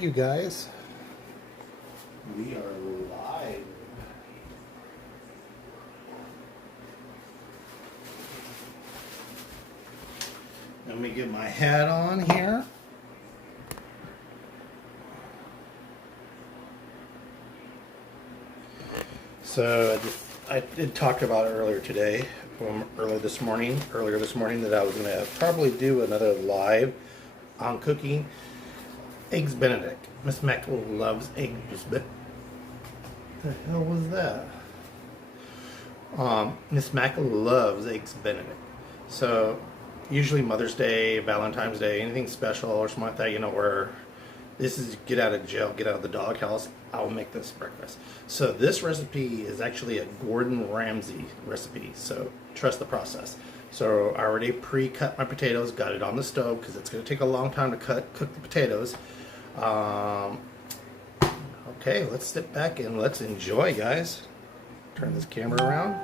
Alright, you guys. We are live. Let me get my hat on here. So I did talk about it earlier today, earlier this morning that I was going to probably do another live on cooking eggs Benedict. Miss Mac loves eggs. What the hell was that? Miss Mac loves eggs Benedict. So usually Mother's Day, Valentine's Day, anything special or something like that, you know, where this is get out of jail, get out of the doghouse, I'll make this breakfast. So this recipe is actually a Gordon Ramsey recipe, so trust the process. So I already pre-cut my potatoes, got it on the stove because it's going to take a long time to cook the potatoes. Okay, let's sit back and let's enjoy, guys. Turn this camera around.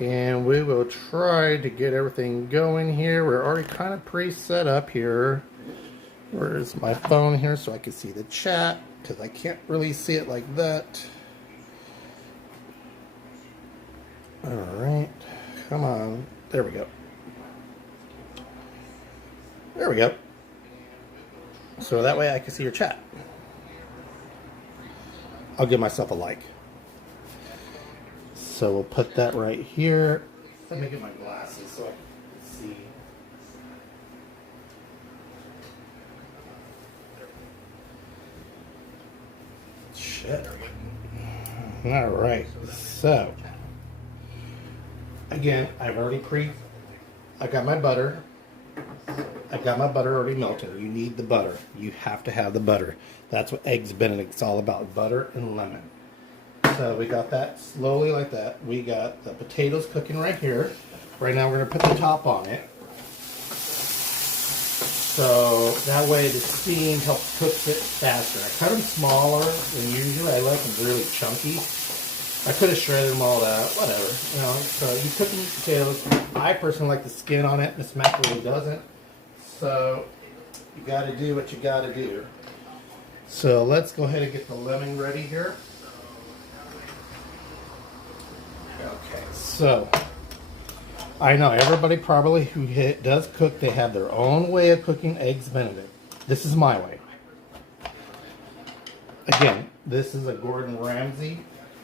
And we will try to get everything going here. We're already kind of pre-set up here. Where's my phone here so I can see the chat? Because I can't really see it like that. Alright. Come on. There we go. There we go. So that way I can see your chat. I'll give myself a like. So we'll put that right here. Let me get my glasses so I can see. Shit. All right. So again, I've already I got my butter. I got my butter already melted. You need the butter. You have to have the butter. That's what eggs Benedict's all about. Butter and lemon. So we got that slowly like that. We got the potatoes cooking right here. Right now we're going to put the top on it. So that way the steam helps cook it faster. I cut them smaller than usually. I like them really chunky. I could have shredded them all that, whatever. You know, so you cook these potatoes. I personally like the skin on it. Miss Mac really doesn't. So you got to do what you got to do. So let's go ahead and get the lemon ready here. Okay, so I know everybody probably who does cook, they have their own way of cooking eggs Benedict. This is my way. Again, this is a Gordon Ramsey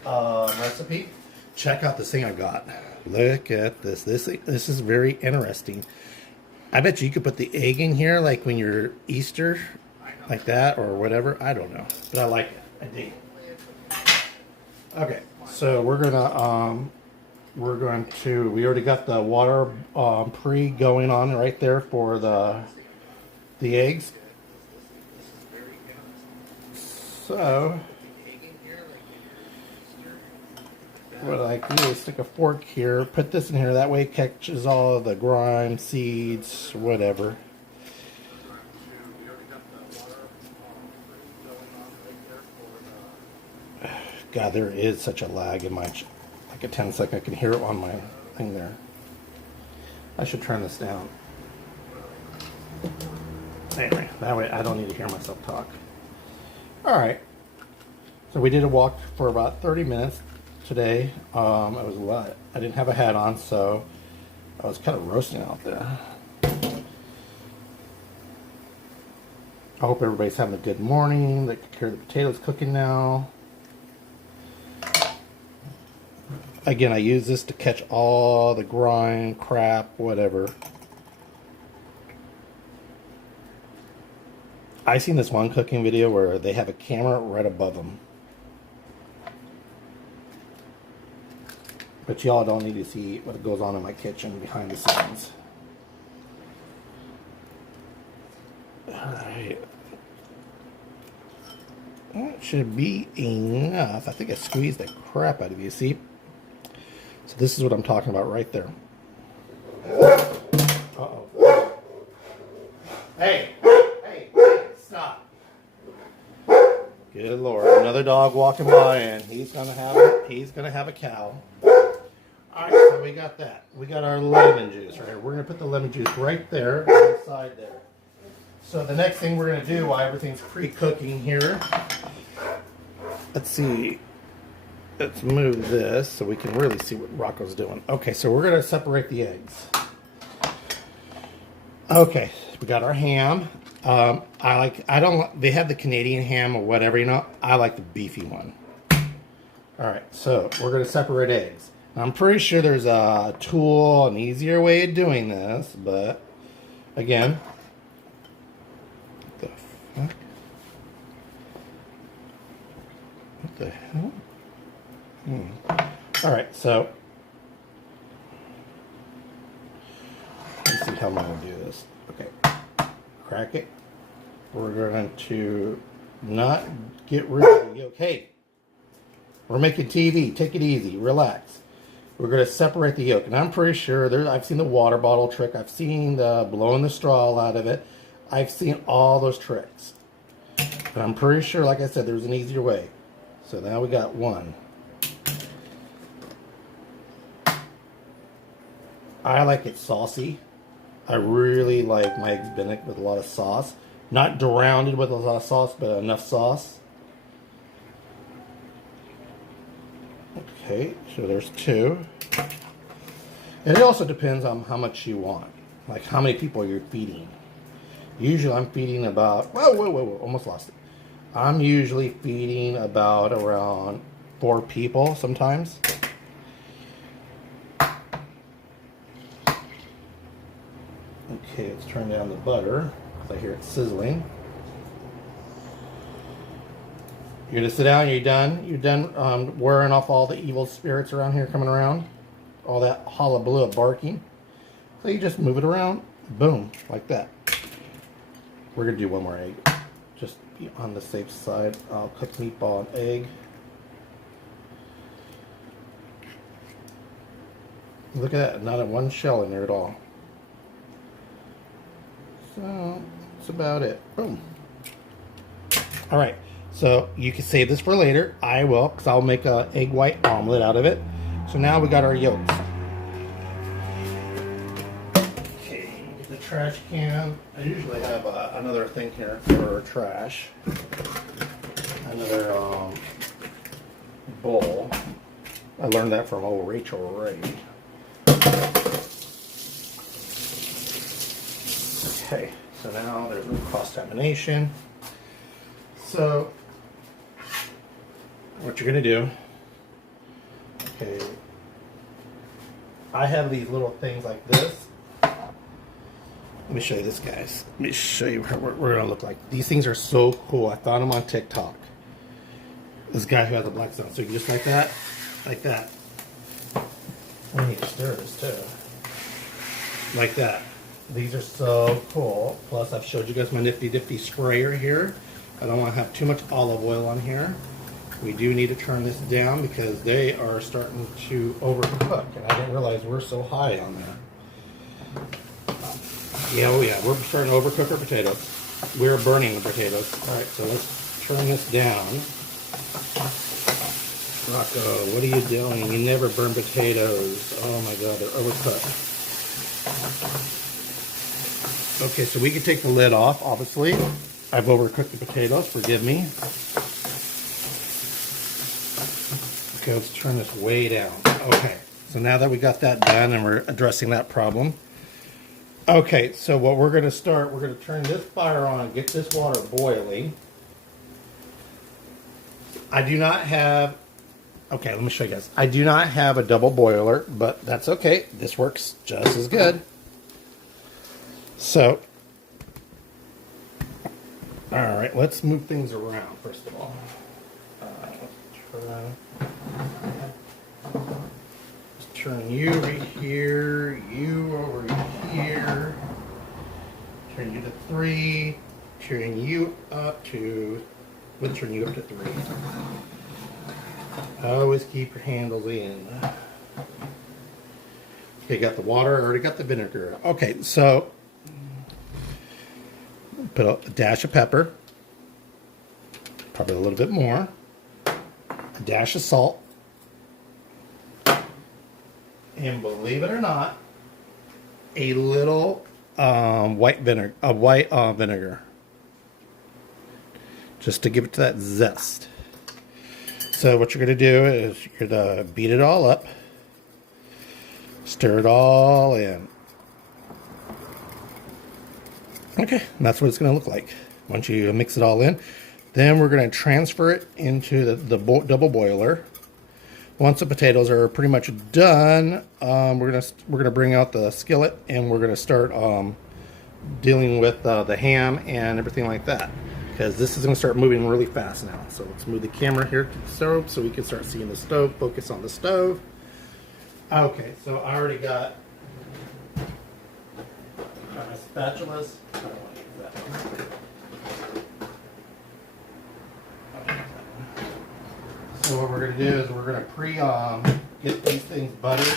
recipe. Check out this thing I got. Look at this. This is very interesting. I bet you could put the egg in here like when you're Easter, like that or whatever. I don't know, but I like it. I dig it. Okay, so we already got the water going on right there for the eggs. So what I do is stick a fork here, put this in here, that way it catches all of the grime, seeds, whatever. God, there is such a lag in my, like a 10-second, I can hear it on my thing there. I should turn this down. Anyway, that way I don't need to hear myself talk. Alright, so we did a walk for about 30 minutes today. I didn't have a hat on, so I was kind of roasting out there. I hope everybody's having a good morning. They can hear the potatoes cooking now. Again, I use this to catch all the grime, crap, whatever. I seen this one cooking video where they have a camera right above them. But y'all don't need to see what goes on in my kitchen behind the scenes. Alright. That should be enough. I think I squeezed the crap out of you, see? So this is what I'm talking about right there. Uh-oh. Hey, stop. Good Lord, another dog walking by and he's gonna have a cow. Alright, so we got that. We got our lemon juice right here. We're gonna put the lemon juice right there on the side there. So the next thing we're going to do while everything's pre-cooking here, let's see, let's move this so we can really see what Rocco's doing. Okay, so we're going to separate the eggs. Okay, we got our ham. They have the Canadian ham or whatever, you know. I like the beefy one. All right, so we're going to separate eggs. I'm pretty sure there's a tool, an easier way of doing this, but again, what the fuck? What the hell? All right, so let's see how I'm going to do this. Okay, crack it. We're going to not get rid of the yolk. Hey, we're making TV. Take it easy. Relax. We're going to separate the yolk. And I'm pretty sure, I've seen the water bottle trick. I've seen the blowing the straw out of it. I've seen all those tricks. But I'm pretty sure, like I said, there's an easier way. So now we got one. I like it saucy. I really like my eggs Benedict with a lot of sauce. Not drowned with a lot of sauce, but enough sauce. Okay, so there's two. And it also depends on how much you want. Like how many people you're feeding. Usually I'm feeding about, whoa, almost lost it. I'm usually feeding about around 4 people sometimes. Okay, let's turn down the butter, because I hear it sizzling. You're gonna sit down, you're done? You're done wearing off all the evil spirits around here coming around? All that hullabaloo barking? So you just move it around, boom, like that. We're gonna do one more egg. Just be on the safe side. I'll cook meatball and egg. Look at that, not a one shell in there at all. So, that's about it. Boom. Alright, so you can save this for later. I will, because I'll make an egg white omelet out of it. So now we got our yolks. Okay, get the trash can. I usually have another thing here for trash. Another bowl. I learned that from old Rachel Ray. Okay, so now there's no cross-contamination. So, what you're going to do, okay, I have these little things like this. Let me show you this, guys. Let me show you what we're going to look like. These things are so cool. I found them on TikTok. This guy who has a black zone. So you can just like that, like that. I need to stir this too. Like that. These are so cool. Plus, I've showed you guys my nifty sprayer here. I don't want to have too much olive oil on here. We do need to turn this down because they are starting to overcook, and I didn't realize we're so high on there. Yeah, oh yeah, we're starting to overcook our potatoes. We're burning the potatoes. All right, so let's turn this down. Rocco, what are you doing? You never burn potatoes. Oh my God, they're overcooked. Okay, so we can take the lid off, obviously. I've overcooked the potatoes, forgive me. Okay, let's turn this way down. Okay, so now that we got that done and we're addressing that problem. Okay, so what we're going to start, we're going to turn this fire on, get this water boiling. I do not have, okay, let me show you guys. I do not have a double boiler, but that's okay. This works just as good. So, all right, let's move things around first of all. Let's turn you over here, you over here. Turn you to 3. Turn you up to. We'll turn you up to 3. Always keep your handles in. Okay, got the water. Already got the vinegar. Okay, so. Put a dash of pepper, probably a little bit more, a dash of salt, and believe it or not, a little white vinegar, just to give it that zest. So what you're going to do is you're going to beat it all up, stir it all in. Okay, and that's what it's going to look like once you mix it all in. Then we're going to transfer it into the double boiler. Once the potatoes are pretty much done, we're gonna bring out the skillet and we're gonna start dealing with the ham and everything like that, because this is gonna start moving really fast now. So let's move the camera here to the stove so we can start seeing the stove. Focus on the stove. Okay, so I already got my spatulas. I don't want to use that one. So what we're going to do is we're going to get these things buttered.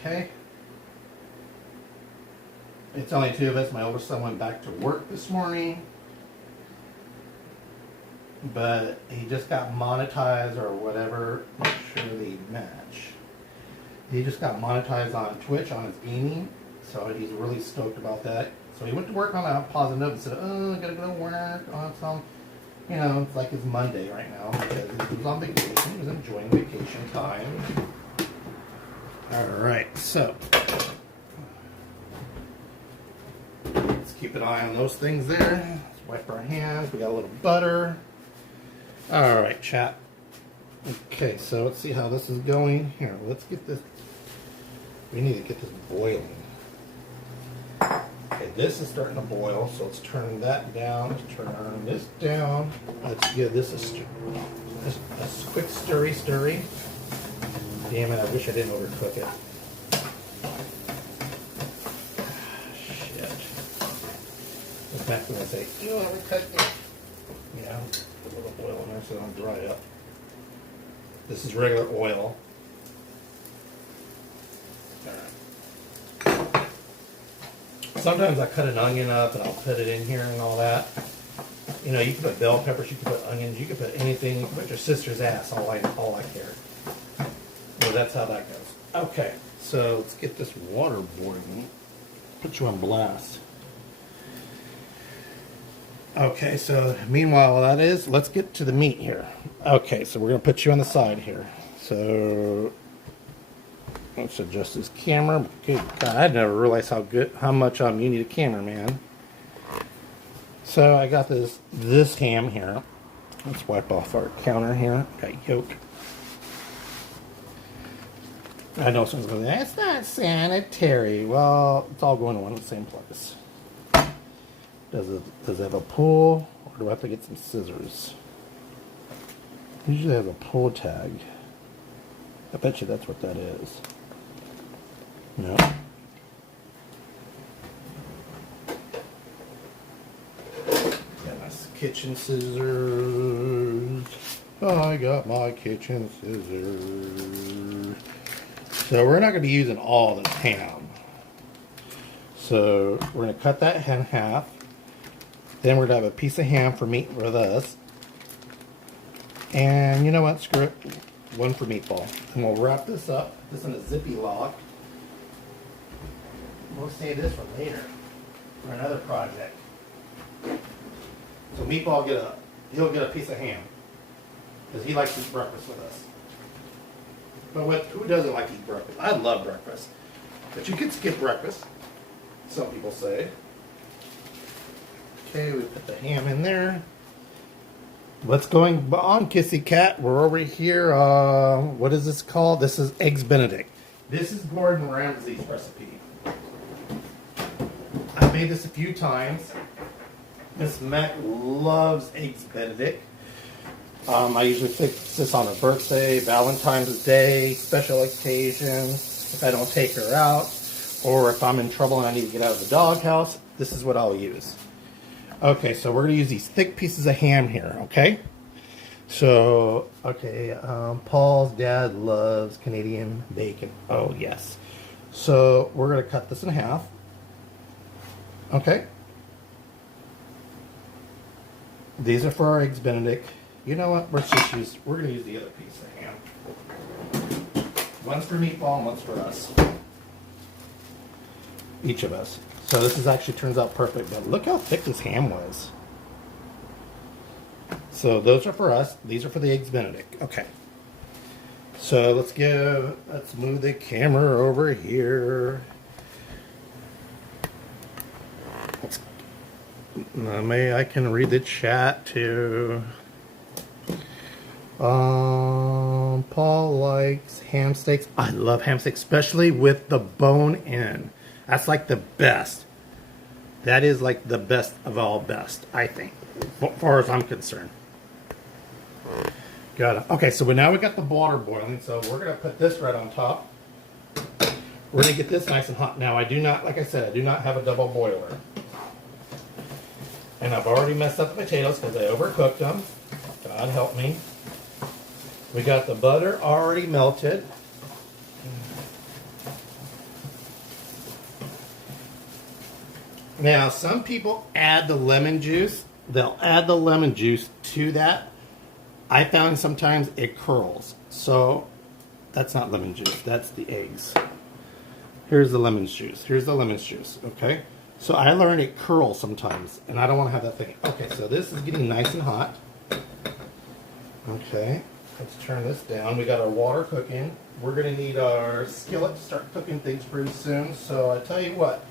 Okay. It's only two of us. My oldest son went back to work this morning, but he just got monetized or whatever. Make sure they match. He just got monetized on Twitch on his gaming, so he's really stoked about that. So he went to work on a positive note and said, oh, I gotta go to work on some, you know, it's like it's Monday right now because he was on vacation. He was enjoying vacation time. All right, so let's keep an eye on those things there. Let's wipe our hands. We got a little butter. All right, chat. Okay, so let's see how this is going. Here, let's get this. We need to get this boiling. Okay, this is starting to boil, so let's turn that down. Let's turn this down. Let's give this a quick stirry. Damn it, I wish I didn't overcook it. Shit. This Matt's going to say, you overcooked it. Yeah, put a little oil in there so it don't dry up. This is regular oil. Sometimes I cut an onion up and I'll put it in here and all that. You know, you can put bell peppers, you can put onions, you can put anything. You can put your sister's ass, all I care. So that's how that goes. Okay, so let's get this water boiling. Put you on blast. Okay, so meanwhile that is, let's get to the meat here. Okay, so we're going to put you on the side here. So let's adjust this camera. Good God, I never realized how much you need a cameraman. So I got this ham here. Let's wipe off our counter here. Got yolk. I know someone's going to say, that's not sanitary. Well, it's all going to one and the same place. Does it have a pull, or do I have to get some scissors? Usually has a pull tag. I bet you that's what that is. No. Got my kitchen scissors. I got my kitchen scissors. So we're not going to be using all this ham. So we're going to cut that in half. Then we're going to have a piece of ham for meat with us. And you know what? Screw it. One for meatball. And we'll wrap this up. This in a zippy lock. We'll save this for later. For another project. So meatball he'll get a piece of ham. Because he likes to eat breakfast with us. But who doesn't like to eat breakfast? I love breakfast. But you can skip breakfast. Some people say. Okay, we put the ham in there. What's going on, Kissy Cat? We're over here. What is this called? This is Eggs Benedict. This is Gordon Ramsay's recipe. I've made this a few times. Miss Mac loves Eggs Benedict. I usually fix this on her birthday, Valentine's Day, special occasions. If I don't take her out, or if I'm in trouble and I need to get out of the doghouse, this is what I'll use. Okay, so we're going to use these thick pieces of ham here, okay? So, okay, Paul's dad loves Canadian bacon. Oh, yes. So, we're going to cut this in half. Okay? These are for our Eggs Benedict. You know what? We're going to use the other piece of ham. One's for meatball and one's for us. Each of us. So this is actually turns out perfect, but look how thick this ham was. So those are for us. These are for the Eggs Benedict. Okay. So let's move the camera over here. Maybe I can read the chat too. Paul likes ham steaks. I love ham steaks, especially with the bone in. That's like the best. That is like the best of all best, I think, as far as I'm concerned. Got it. Okay, so now we got the water boiling, so we're gonna put this right on top. We're gonna get this nice and hot. Now I do not, like I said, I do not have a double boiler. And I've already messed up the potatoes because I overcooked them. God help me. We got the butter already melted. Now, some people add the lemon juice. They'll add the lemon juice to that. I found sometimes it curls. So, that's not lemon juice. That's the eggs. Here's the lemon juice. Here's the lemon juice. Okay? So, I learned it curls sometimes. And I don't want to have that thing. Okay, so this is getting nice and hot. Okay. Let's turn this down. We got our water cooking. We're going to need our skillet to start cooking things pretty soon. So, I tell you what.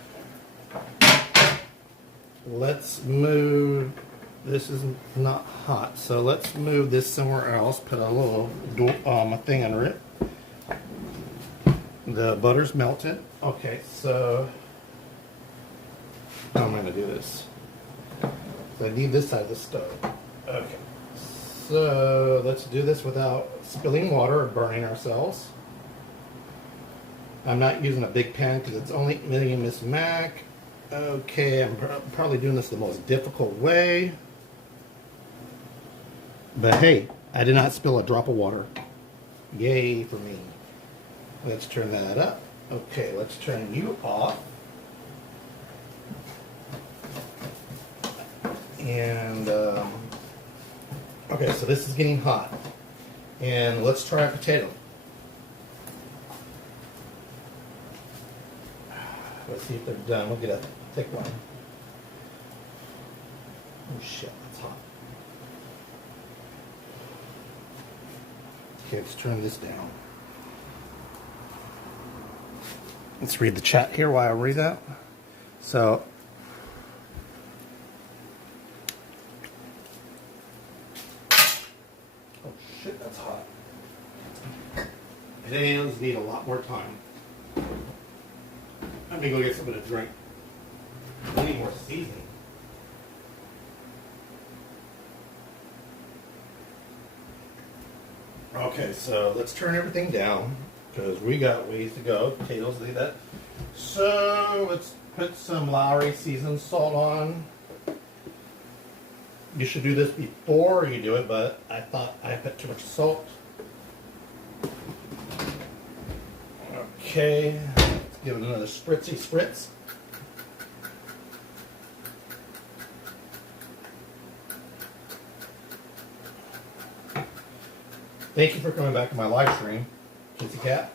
Let's move, this is not hot, so let's move this somewhere else, put a little thing under it. The butter's melted. Okay, so how am I going to do this? So I need this side of the stove. Okay, so let's do this without spilling water or burning ourselves. I'm not using a big pan because it's only medium Miss Mac. Okay, I'm probably doing this the most difficult way. But hey, I did not spill a drop of water. Yay for me. Let's turn that up. Okay, let's turn you off. And, okay, so this is getting hot. And let's try a potato. Let's see if they're done. We'll get a thick one. Oh shit, that's hot. Okay, let's turn this down. Let's read the chat here while I read that. So, oh shit, that's hot. Potatoes need a lot more time. I'm gonna go get something to drink. I need more seasoning. Okay, so let's turn everything down because we got ways to go. Potatoes need that. So let's put some Lowry seasoned salt on. You should do this before you do it, but I thought I put too much salt. Okay. Give it another spritzy spritz. Thank you for coming back to my live stream, Kitsy Cat.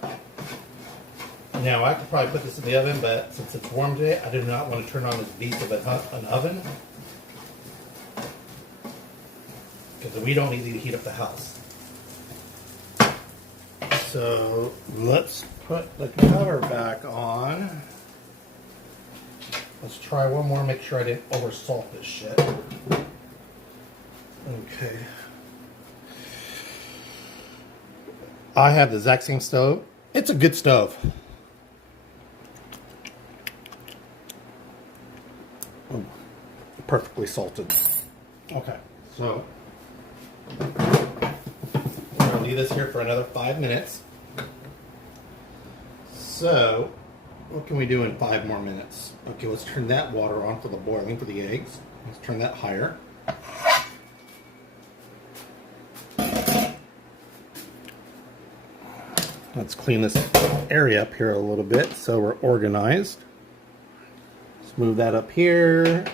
Now I could probably put this in the oven, but since it's warm today, I do not want to turn on this beast of an oven because we don't need to heat up the house. So let's put the cover back on. Let's try one more, make sure I didn't over salt this shit. Okay. I have the exact same stove. It's a good stove. Oh, perfectly salted. Okay, so we're gonna leave this here for another 5 minutes. So, what can we do in 5 more minutes? Okay, let's turn that water on for the boiling for the eggs. Let's turn that higher. Let's clean this area up here a little bit so we're organized. Let's move that up here.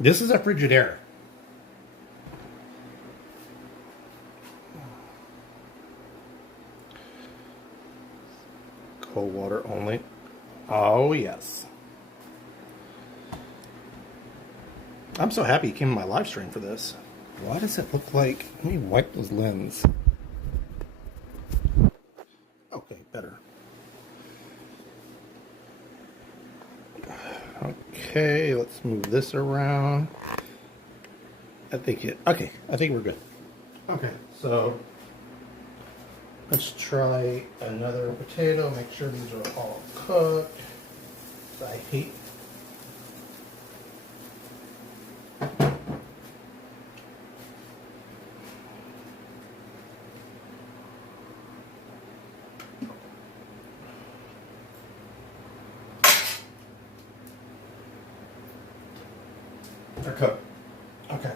This is a Frigidaire. Cold water only. Oh, yes. I'm so happy you came to my live stream for this. Why does it look like... Let me wipe those lens. Okay, better. Okay, let's move this around. I think we're good. Okay, so let's try another potato. Make sure these are all cooked. I hate... They're cooked. Okay.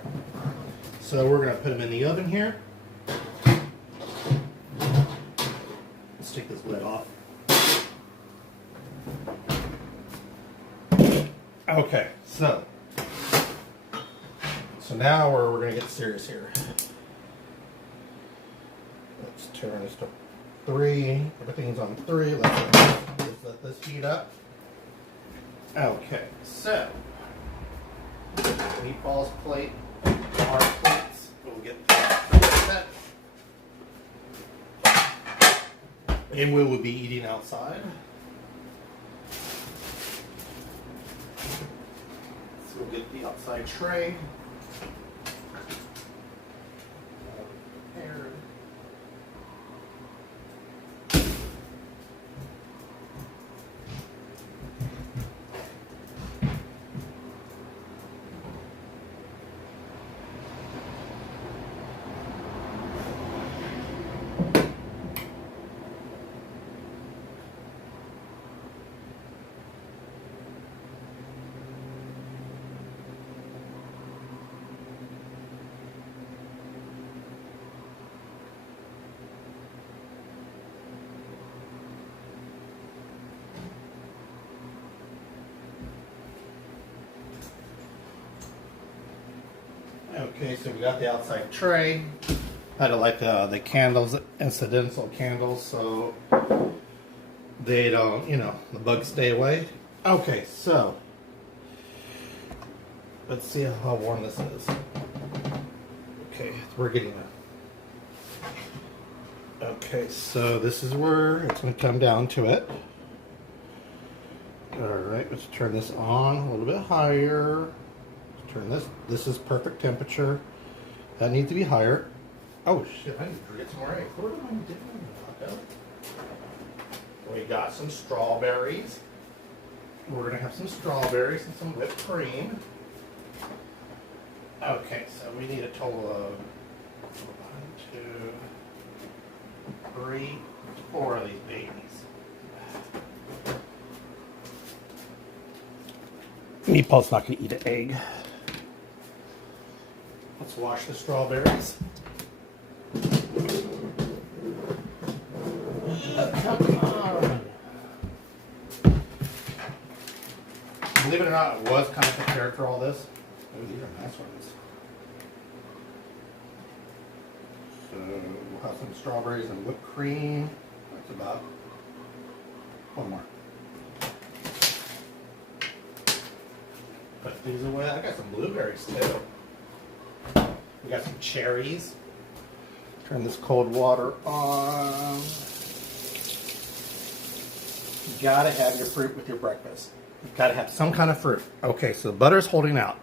So we're going to put them in the oven here. Let's take this lid off. Okay, so now we're going to get serious here. Let's turn this to 3. Everything's on 3. Let's let this heat up. Okay, so meatballs plate, our plates. We'll get set. And we will be eating outside. So we'll get the outside tray. Prepared. Okay, so we got the outside tray. I had like the candles, incidental candles, so they don't, the bugs stay away. Okay, so let's see how warm this is. Okay, we're getting it. Okay, so this is where it's going to come down to it. Alright, let's turn this on a little bit higher. Turn this is perfect temperature. That needs to be higher. Oh shit, I need to get some more eggs. What am I doing? We got some strawberries. We're going to have some strawberries and some whipped cream. Okay, so we need a total of 1, 2, 3, 4 of these babies. Meatball's not going to eat an egg. Let's wash the strawberries. Come on. Believe it or not, it was kind of prepared for all this. Oh, these are nice ones. So we'll have some strawberries and whipped cream. That's about one more. Put these away. I got some blueberries too. We got some cherries. Turn this cold water on. You gotta have your fruit with your breakfast. You gotta have some kind of fruit. Okay, so the butter's holding out.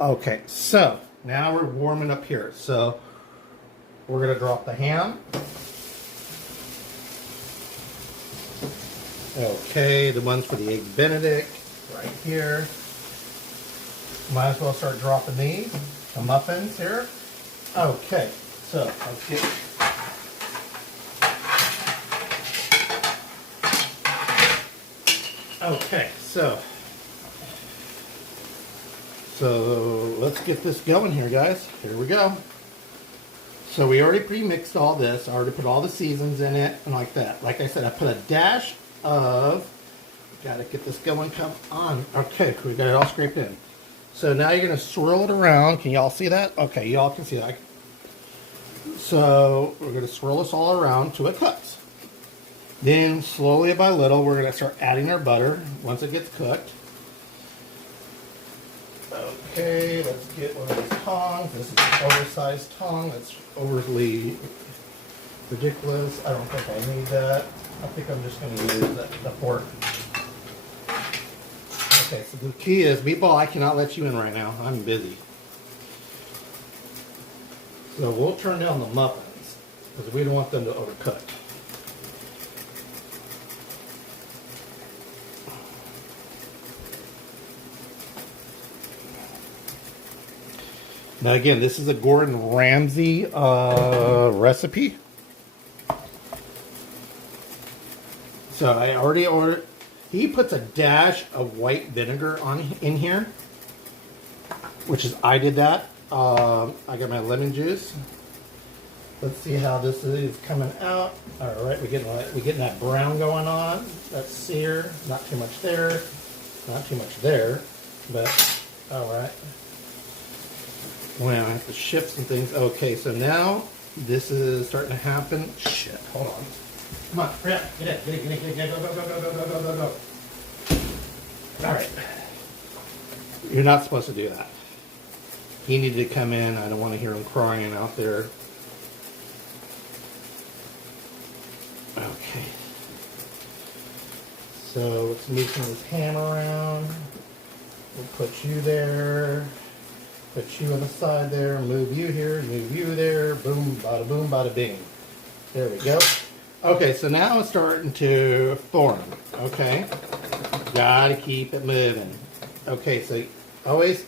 Okay, so now we're warming up here. So we're gonna drop the ham. Okay, the ones for the Eggs Benedict right here. Might as well start dropping these. The muffins here. Okay, so let's get... Okay, so let's get this going here, guys. Here we go. So we already pre-mixed all this. I already put all the seasons in it and like that. Like I said, I put a dash of Gotta get this going, come on. Okay, we got it all scraped in. So now you're gonna swirl it around. Can y'all see that? Okay, y'all can see that. So we're gonna swirl this all around till it cooks. Then slowly by little, we're gonna start adding our butter once it gets cooked. Okay, let's get one of these tongs. This is an oversized tong. That's overly ridiculous. I don't think I need that. I think I'm just going to use the fork. Okay, so the key is, Meatball, I cannot let you in right now. I'm busy. So we'll turn down the muffins because we don't want them to overcook. Now again, this is a Gordon Ramsey recipe. So I already ordered. He puts a dash of white vinegar in here, which is I did that. I got my lemon juice. Let's see how this is coming out. All right, we're getting that brown going on. That's sear. Not too much there. Not too much there. But all right. Well, I have to shift some things. Okay, so now this is starting to happen. Shit, hold on. Come on, hurry up. Get in. Go. All right. You're not supposed to do that. He needed to come in. I don't want to hear him crying out there. Okay. So let's move some of this ham around. We'll put you there. Put you on the side there, move you here, move you there, boom, bada bing. There we go. Okay, so now it's starting to form, okay? Gotta keep it moving. Okay, so always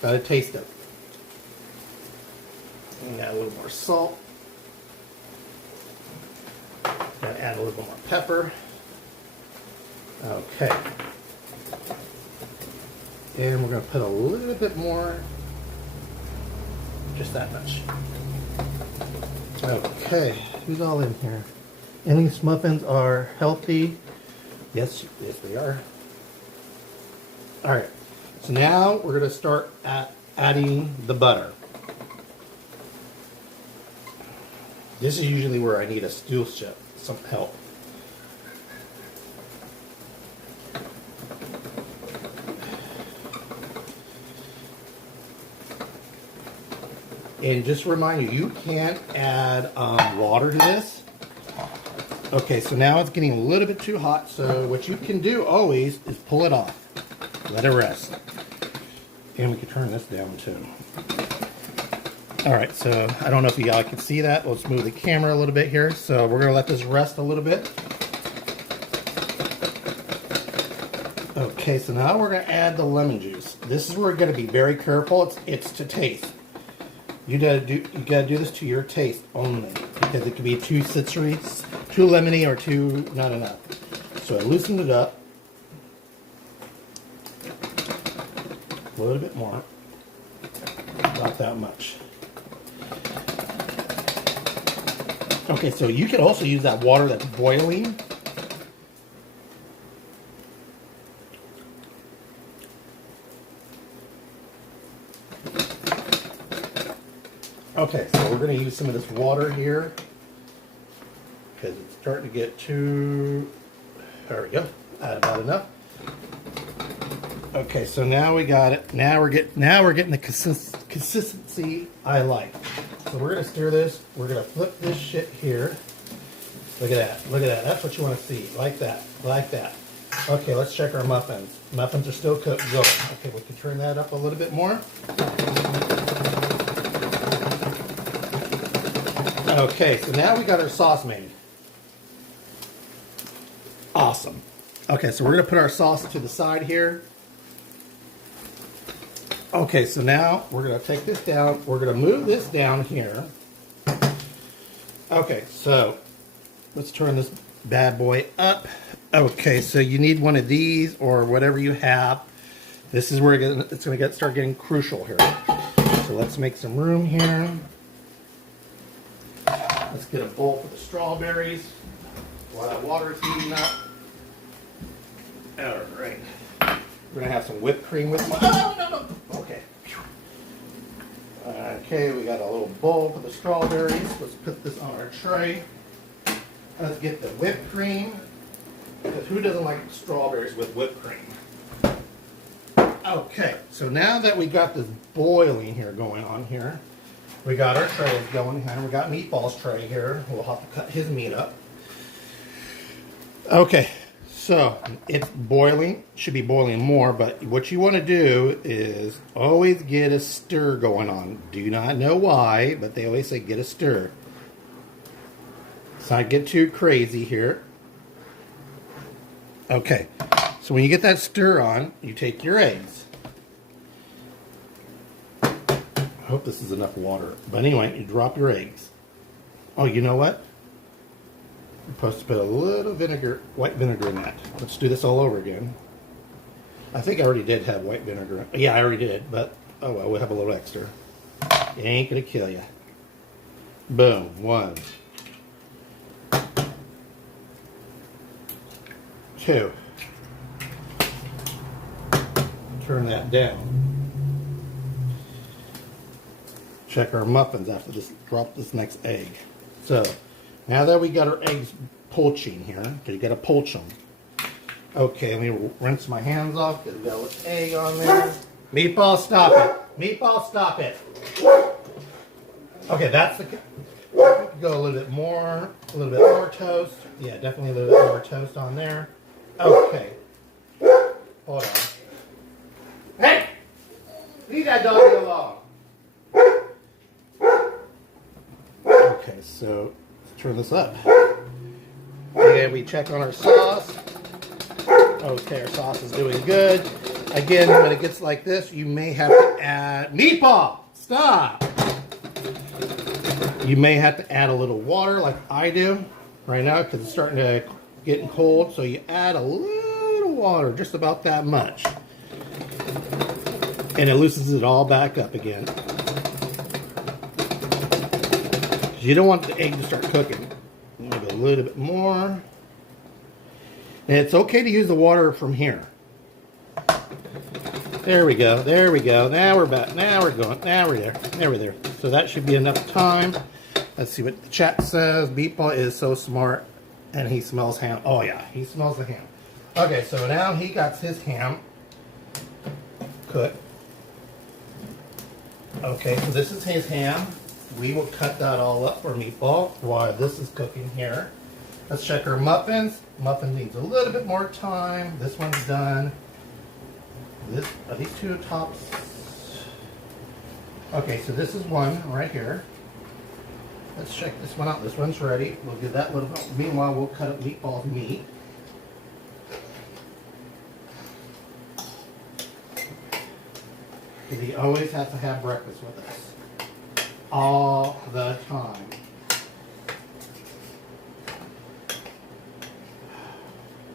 gotta taste it. And got a little more salt. Gotta add a little more pepper. Okay. And we're going to put a little bit more, just that much. Okay, who's all in here? And these muffins are healthy. Yes, they are. All right, so now we're going to start adding the butter. This is usually where I need a stool chef, some help. And just to remind you, you can't add water to this. Okay, so now it's getting a little bit too hot. So what you can do always is pull it off. Let it rest. And we can turn this down too. All right, so I don't know if you all can see that. Let's move the camera a little bit here. So we're gonna let this rest a little bit. Okay, so now we're gonna add the lemon juice. This is where we're gonna be very careful. It's to taste. You gotta do this to your taste only, because it could be too citrusy, too lemony, or too not enough. So I loosened it up a little bit more, not that much. Okay, so you could also use that water that's boiling. Okay, so we're going to use some of this water here because it's starting to get too. There we go. Add about enough. Okay, so now we got it. Now we're getting the consistency I like. So we're going to stir this. We're going to flip this shit here. Look at that. Look at that. That's what you want to see. Like that. Like that. Okay, let's check our muffins. Muffins are still cooked. Good. Okay, we can turn that up a little bit more. Okay, so now we got our sauce made. Awesome. Okay, so we're going to put our sauce to the side here. Okay, so now we're going to take this down. We're going to move this down here. Okay, so let's turn this bad boy up. Okay, so you need one of these or whatever you have. This is where it's going to start getting crucial here. So let's make some room here. Let's get a bowl for the strawberries while that water is heating up. All right. We're gonna have some whipped cream with my. Oh, no. Okay. Okay, we got a little bowl for the strawberries. Let's put this on our tray. Let's get the whipped cream. Because who doesn't like strawberries with whipped cream? Okay, so now that we got this boiling here going on here, we got our trays going here. We got Meatball's tray here. We'll have to cut his meat up. Okay, so it's boiling. Should be boiling more, but what you want to do is always get a stir going on. Do not know why, but they always say get a stir. Let's not get too crazy here. Okay, so when you get that stir on, you take your eggs. I hope this is enough water. But anyway, you drop your eggs. Oh, you know what? You're supposed to put a little vinegar, white vinegar in that. Let's do this all over again. I think I already did have white vinegar. Yeah, I already did, but oh well, we'll have a little extra. It ain't gonna kill you. Boom, 1. 2. Turn that down. Check our muffins after this. Drop this next egg. So now that we got our eggs poaching here, because you got to poach them. Okay, let me rinse my hands off because we got a little egg on there. Meatball, stop it. Meatball, stop it. Okay, that's the. Go a little bit more toast. Yeah, definitely a little bit more toast on there. Okay. Hold on. Hey! Leave that doggy alone. Okay, so let's turn this up. And we check on our sauce. Okay, our sauce is doing good. Again, when it gets like this, you may have to add... Meatball! Stop! You may have to add a little water like I do right now because it's starting to get cold. So you add a little water, just about that much. And it loosens it all back up again. You don't want the egg to start cooking. Maybe a little bit more. And it's okay to use the water from here. There we go. There we go. Now we're back. Now we're going. Now we're there. Now we're there. So that should be enough time. Let's see what the chat says. Meatball is so smart and he smells ham. Oh yeah, he smells the ham. Okay, so now he got his ham cooked. Okay, so this is his ham. We will cut that all up for Meatball while this is cooking here. Let's check our muffins. Muffin needs a little bit more time. This one's done. Are these two tops? Okay, so this is one right here. Let's check this one out. This one's ready. We'll give that little. Meanwhile, we'll cut up Meatball's meat. Because he always has to have breakfast with us. All the time.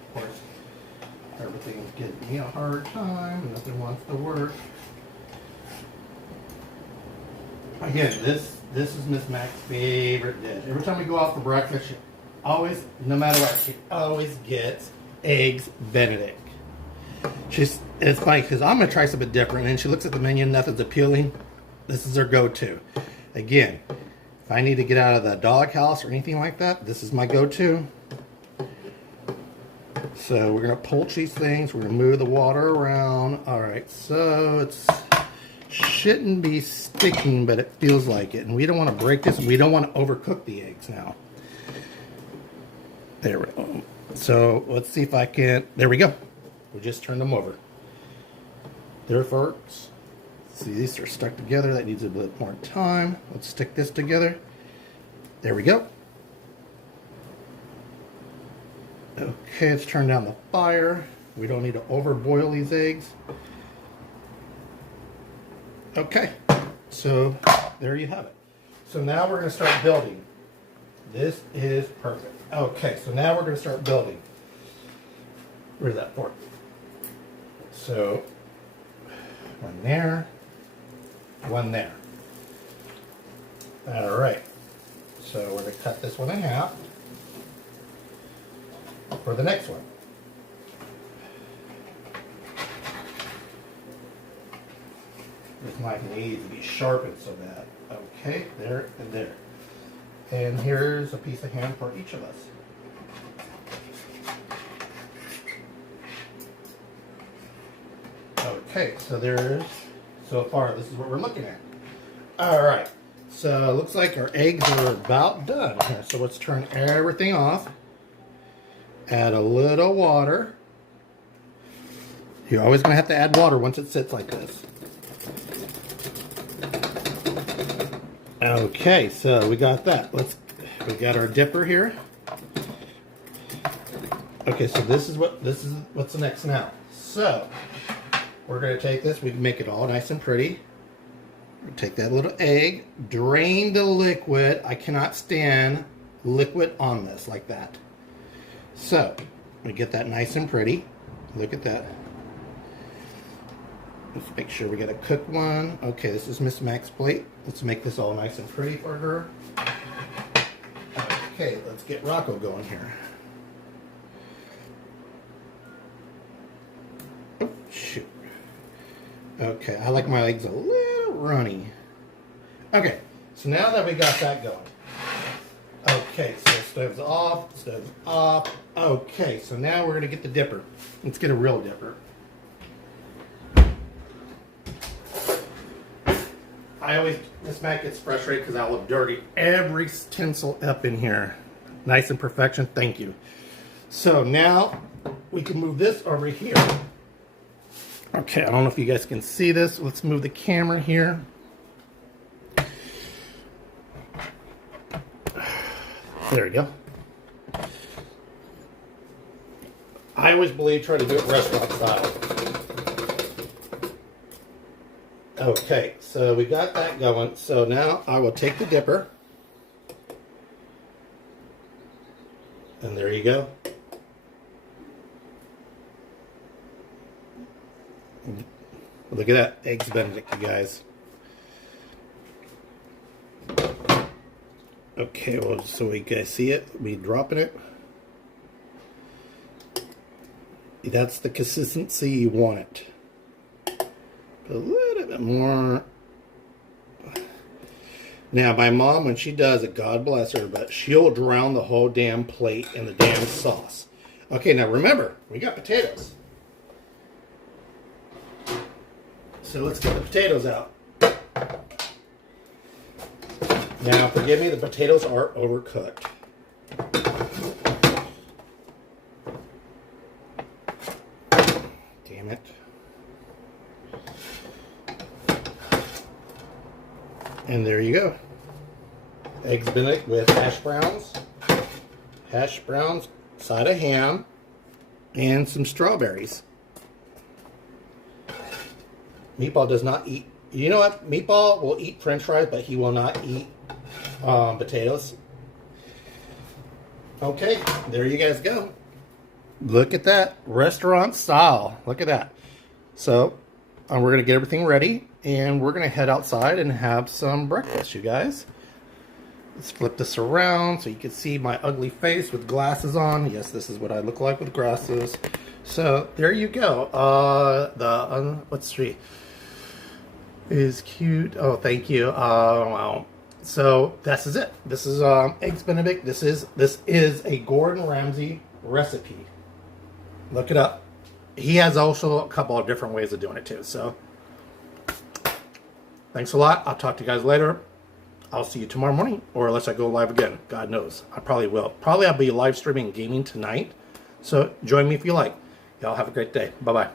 Of course, everything's giving me a hard time. Nothing wants to work. Again, this is Miss Mac's favorite dish. Every time we go out for breakfast, she always, no matter what, she always gets eggs Benedict. It's funny because I'm going to try something different, and she looks at the menu, nothing's appealing. This is her go-to. Again, if I need to get out of the doghouse or anything like that, this is my go-to. So we're going to poach these things. We're going to move the water around. All right, so it's shouldn't be sticking, but it feels like it. And we don't want to break this. We don't want to overcook the eggs now. There we go. So let's see if I can. There we go. We just turned them over. There, folks. See, these are stuck together. That needs a bit more time. Let's stick this together. There we go. Okay, let's turn down the fire. We don't need to overboil these eggs. Okay, so there you have it. So now we're going to start building. This is perfect. Okay, so now we're going to start building. Where's that fork? So, one there, one there. All right, so we're going to cut this one in half for the next one. This knife needs to be sharpened so bad. Okay, there and there. And here's a piece of ham for each of us. Okay, so there's, so far, this is what we're looking at. All right, so it looks like our eggs are about done here. So let's turn everything off. Add a little water. You're always going to have to add water once it sits like this. Okay, so we got that. We got our dipper here. Okay, so this is what's next now. So we're going to take this. We can make it all nice and pretty. We'll take that little egg, drain the liquid. I cannot stand liquid on this like that. So we get that nice and pretty. Look at that. Let's make sure we get a cooked one. Okay, this is Miss Mac's plate. Let's make this all nice and pretty for her. Okay, let's get Rocco going here. Oh, shoot. Okay, I like my eggs a little runny. Okay, so now that we got that going. Okay, so stove's off. Okay, so now we're going to get the dipper. Let's get a real dipper. Miss Mac gets frustrated because I will dirty every tinsel up in here. Nice and perfection, thank you. So now we can move this over here. Okay, I don't know if you guys can see this. Let's move the camera here. There we go. I always believe try to do it restaurant style. Okay, so we got that going. So now I will take the dipper. And there you go. Look at that. Eggs Benedict, you guys. Okay, well, so you guys see it? We dropping it. That's the consistency you want it. A little bit more. Now, my mom, when she does it, God bless her, but she'll drown the whole damn plate in the damn sauce. Okay, now remember, we got potatoes. So let's get the potatoes out. Now, forgive me, the potatoes are overcooked. Damn it. And there you go. Eggs Benedict with hash browns, side of ham, and some strawberries. Meatball does not eat. You know what? Meatball will eat French fries, but he will not eat potatoes. Okay, there you guys go. Look at that. Restaurant style. Look at that. So, we're going to get everything ready, and we're going to head outside and have some breakfast, you guys. Let's flip this around so you can see my ugly face with glasses on. Yes, this is what I look like with glasses. So, there you go. Let's see. Is cute. Oh, thank you. Wow. So this is it. This is Eggs Benedict. This is a Gordon Ramsey recipe. Look it up. He has also a couple of different ways of doing it too. So thanks a lot. I'll talk to you guys later. I'll see you tomorrow morning, or unless I go live again. God knows. I probably will. Probably I'll be live streaming gaming tonight. So join me if you like. Y'all have a great day. Bye bye.